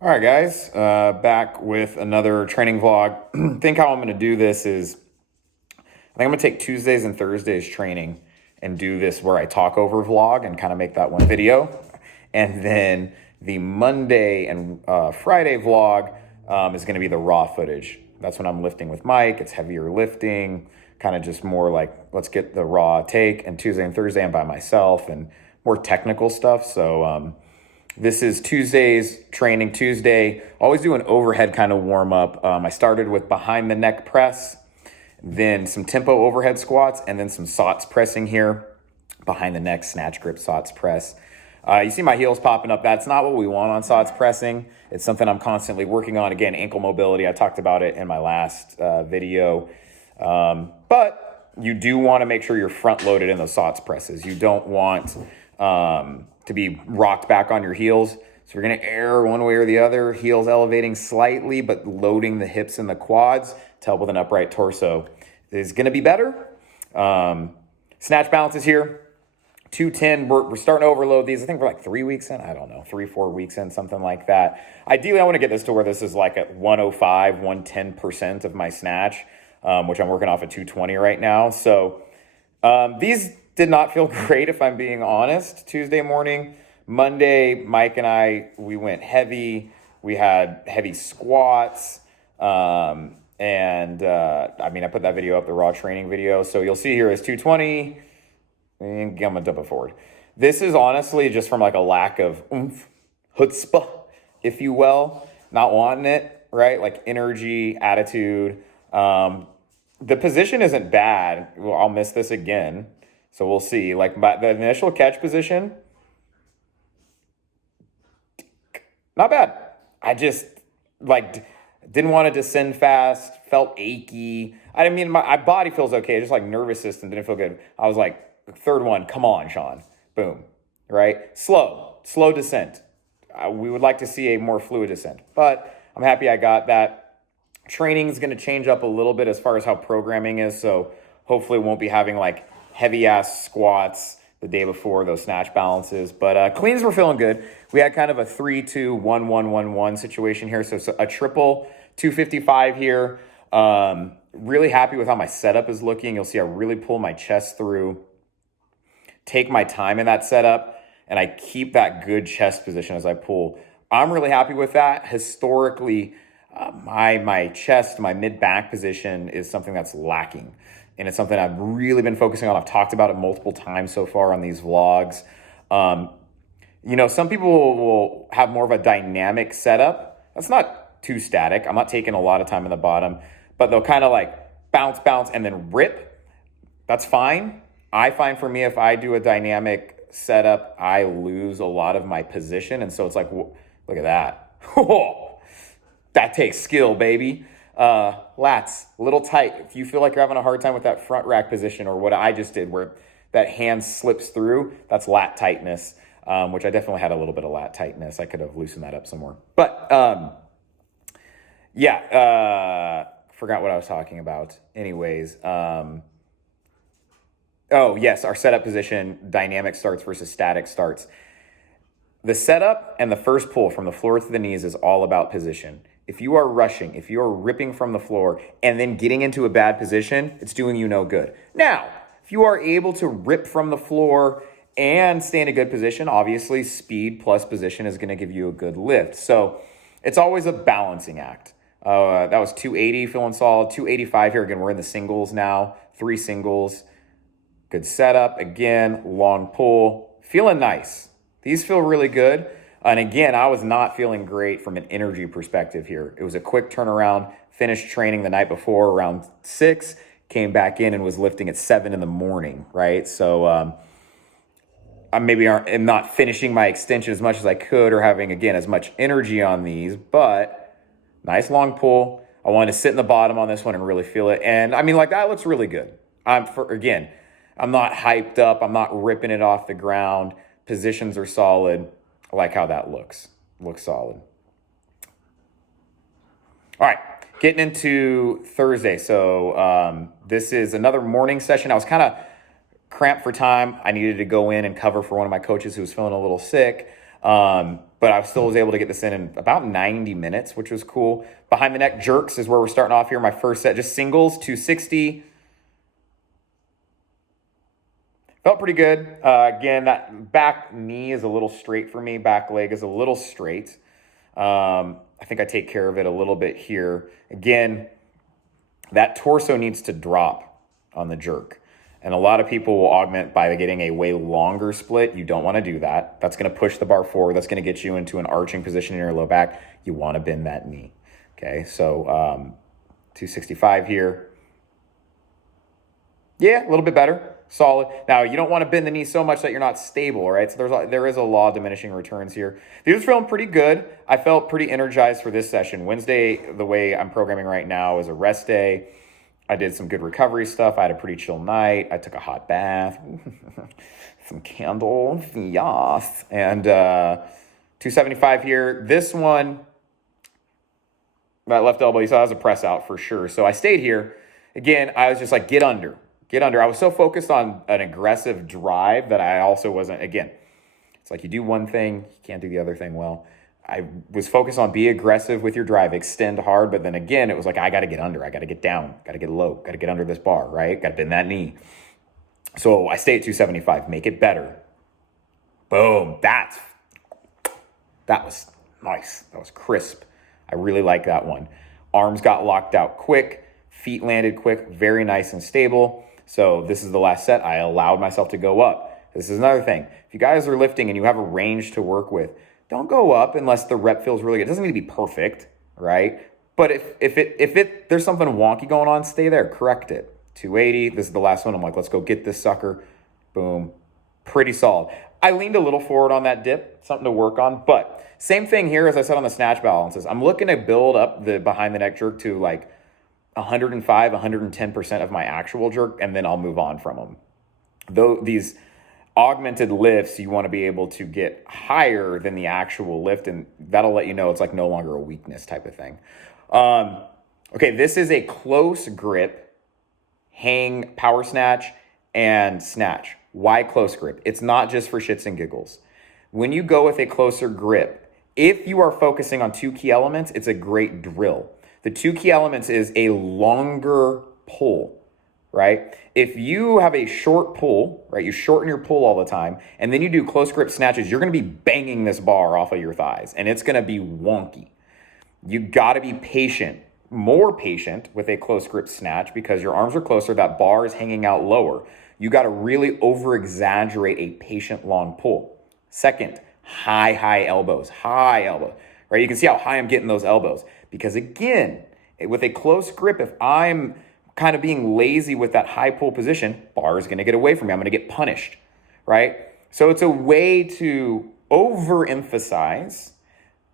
All right, guys, back with another training vlog. I think how I'm going to do this is I think I'm going to take Tuesdays and Thursdays training and do this where I talk over vlog and kind of make that one video. And then the Monday and Friday vlog is going to be the raw footage. That's when I'm lifting with Mike. It's heavier lifting, kind of just more like, let's get the raw take. And Tuesday and Thursday, I'm by myself and more technical stuff. So, this is Tuesday's training Tuesday. Always do an overhead kind of warm up. I started with behind the neck press, then some tempo overhead squats, and then some SOTS pressing here. Behind the neck, snatch grip, SOTS press. You see my heels popping up. That's not what we want on SOTS pressing. It's something I'm constantly working on. Again, ankle mobility. I talked about it in my last video. But you do want to make sure you're front loaded in those SOTS presses. You don't want to be rocked back on your heels. So we're going to err one way or the other, heels elevating slightly, but loading the hips and the quads to help with an upright torso is going to be better. Snatch balances here, 210. We're starting to overload these. I think we're like 3 weeks in. I don't know, 3-4 weeks in, something like that. Ideally, I want to get this to where this is like at 105, 110% of my snatch, which I'm working off at 220 right now. So these did not feel great, if I'm being honest. Tuesday morning, Monday, Mike and I, we went heavy. We had heavy squats. I put that video up, the raw training video. So you'll see here is 220. And I'm going to dump it forward. This is honestly just from like a lack of oomph, chutzpah, if you will. Not wanting it, right? Like energy, attitude. The position isn't bad. Well, I'll miss this again. So we'll see. Like the initial catch position, not bad. I just didn't want to descend fast, felt achy. I mean, my body feels okay. Just like nervous system didn't feel good. I was like, third one, come on, Sean. Boom, right? Slow descent. We would like to see a more fluid descent, but I'm happy I got that. Training is going to change up a little bit as far as how programming is. So hopefully we won't be having like heavy ass squats the day before, those snatch balances. But cleans were feeling good. We had kind of a 3-2-1-1-1-1 situation here. So a triple 255 here. Really happy with how my setup is looking. You'll see I really pull my chest through, take my time in that setup, and I keep that good chest position as I pull. I'm really happy with that. Historically, my chest, my mid-back position is something that's lacking. And it's something I've really been focusing on. I've talked about it multiple times so far on these vlogs. Some people will have more of a dynamic setup. That's not too static. I'm not taking a lot of time in the bottom, but they'll kind of like bounce, and then rip. That's fine. I find for me, if I do a dynamic setup, I lose a lot of my position. And so it's like, look at that. That takes skill, baby. Lats, a little tight. If you feel like you're having a hard time with that front rack position, or what I just did where that hand slips through, that's lat tightness, which I definitely had a little bit of lat tightness. I could have loosened that up some more. But forgot what I was talking about. Anyways, oh yes, our setup position, dynamic starts versus static starts. The setup and the first pull from the floor to the knees is all about position. If you are rushing, if you are ripping from the floor and then getting into a bad position, it's doing you no good. Now, if you are able to rip from the floor and stay in a good position, obviously speed plus position is going to give you a good lift. So it's always a balancing act. That was 280, feeling solid. 285 here. Again, we're in the singles now. 3 singles. Good setup. Again, long pull. Feeling nice. These feel really good. And again, I was not feeling great from an energy perspective here. It was a quick turnaround. Finished training the night before around 6. Came back in and was lifting at 7 in the morning, right? So I'm not finishing my extension as much as I could, or having, again, as much energy on these. But nice long pull. I wanted to sit in the bottom on this one and really feel it. And I mean, like, that looks really good. I'm not hyped up. I'm not ripping it off the ground. Positions are solid. I like how that looks. Looks solid. All right, getting into Thursday. So this is another morning session. I was kind of cramped for time. I needed to go in and cover for one of my coaches who was feeling a little sick. but I still was able to get this in about 90 minutes, which was cool. Behind the neck jerks is where we're starting off here. My first set, just singles, 260. Felt pretty good. Again, that back knee is a little straight for me. Back leg is a little straight. I think I take care of it a little bit here. Again, that torso needs to drop on the jerk. And a lot of people will augment by getting a way longer split. You don't want to do that. That's going to push the bar forward. That's going to get you into an arching position in your low back. You want to bend that knee. Okay, so 265 here. Yeah, a little bit better. Solid. Now, you don't want to bend the knee so much that you're not stable, right? So there is a law of diminishing returns here. These are feeling pretty good. I felt pretty energized for this session. Wednesday, the way I'm programming right now, is a rest day. I did some good recovery stuff. I had a pretty chill night. I took a hot bath, some candles, yes. And 275 here. This one, that left elbow, you saw, that was a press out for sure. So I stayed here. Again, I was just like, get under. I was so focused on an aggressive drive that I also wasn't, again, it's like you do one thing, you can't do the other thing well. I was focused on be aggressive with your drive, extend hard, but then again, it was like, I got to get under, I got to get down, got to get low, got to get under this bar, right? Got to bend that knee. So I stay at 275, make it better. Boom, that was nice. That was crisp. I really like that one. Arms got locked out quick, feet landed quick, very nice and stable. So this is the last set. I allowed myself to go up. This is another thing. If you guys are lifting and you have a range to work with, don't go up unless the rep feels really good. It doesn't need to be perfect, right? But if there's something wonky going on, stay there, correct it. 280, this is the last one. I'm like, let's go get this sucker. Boom, pretty solid. I leaned a little forward on that dip, something to work on. But same thing here as I said on the snatch balances. I'm looking to build up the behind the neck jerk to like 105, 110% of my actual jerk, and then I'll move on from them. Though these augmented lifts, you want to be able to get higher than the actual lift, and that'll let you know it's like no longer a weakness type of thing. Okay, this is a close grip, hang, power snatch, and snatch. Why close grip? It's not just for shits and giggles. When you go with a closer grip, if you are focusing on two key elements, it's a great drill. The two key elements is a longer pull, right? If you have a short pull, right, you shorten your pull all the time, and then you do close grip snatches, you're going to be banging this bar off of your thighs, and it's going to be wonky. You got to be patient, more patient with a close grip snatch because your arms are closer, that bar is hanging out lower. You got to really over-exaggerate a patient long pull. Second, high elbows, right? You can see how high I'm getting those elbows. Because again, with a close grip, if I'm kind of being lazy with that high pull position, bar is going to get away from me. I'm going to get punished, right? So it's a way to overemphasize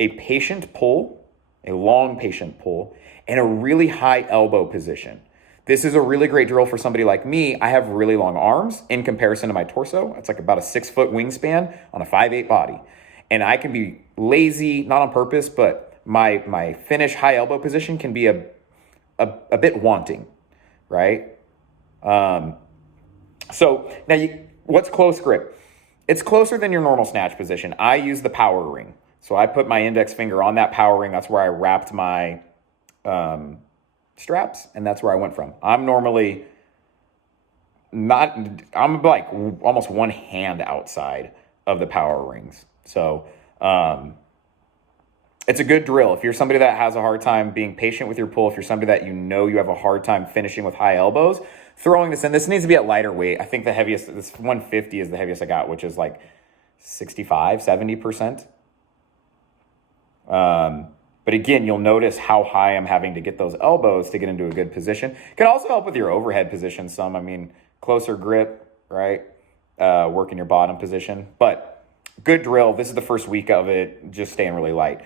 a patient pull, a long patient pull, and a really high elbow position. This is a really great drill for somebody like me. I have really long arms in comparison to my torso. It's like about a 6-foot wingspan on a 5'8" body. And I can be lazy, not on purpose, but my finish high elbow position can be a bit wanting, right? So now what's close grip? It's closer than your normal snatch position. I use the power ring. So I put my index finger on that power ring. That's where I wrapped my straps, and that's where I went from. I'm normally I'm like almost one hand outside of the power rings. So it's a good drill. If you're somebody that has a hard time being patient with your pull, if you're somebody that you have a hard time finishing with high elbows, throwing this in, this needs to be at lighter weight. I think the heaviest, this 150 is the heaviest I got, which is like 65, 70%. But again, you'll notice how high I'm having to get those elbows to get into a good position. Can also help with your overhead position some. I mean, closer grip, right? Working your bottom position. But good drill. This is the first week of it. Just staying really light.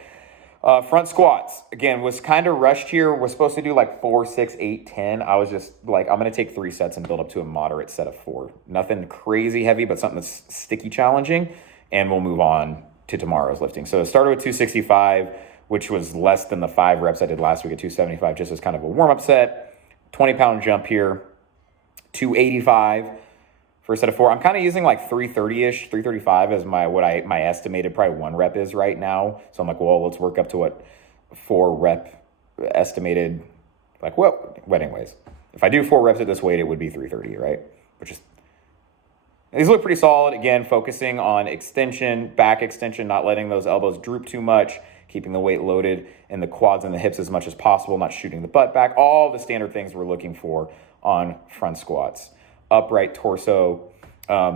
Front squats, again, was kind of rushed here. We're supposed to do like 4, 6, 8, 10. I was just like, I'm going to take 3 sets and build up to a moderate set of 4. Nothing crazy heavy, but something that's sticky challenging. And we'll move on to tomorrow's lifting. So it started with 265, which was less than the 5 reps I did last week at 275, just as kind of a warm-up set. 20-pound jump here, 285. for a set of 4. I'm kind of using like 330-ish, 335 as my estimated probably 1 rep is right now. So I'm like, well, let's work up to what 4 rep estimated, like, well, anyways, if I do 4 reps at this weight, it would be 330, right? Which is, these look pretty solid. Again, focusing on extension, back extension, not letting those elbows droop too much, keeping the weight loaded in the quads and the hips as much as possible, not shooting the butt back, all the standard things we're looking for on front squats. Upright torso.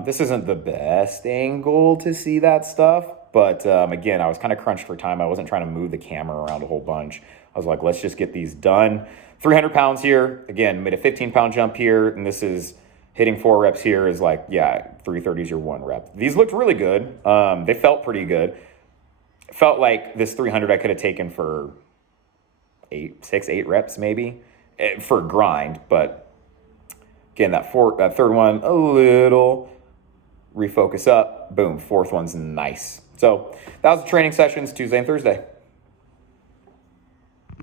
This isn't the best angle to see that stuff, but again, I was kind of crunched for time. I wasn't trying to move the camera around a whole bunch. I was like, let's just get these done. 300 pounds here. Again, made a 15-pound jump here, and this is hitting 4 reps here is like, yeah, 330 is your 1 rep. These looked really good. They felt pretty good. Felt like this 300 I could have taken for 8 reps maybe for grind, but again, that third one, a little refocus up, boom, 4th one's nice. So that was the training sessions Tuesday and Thursday.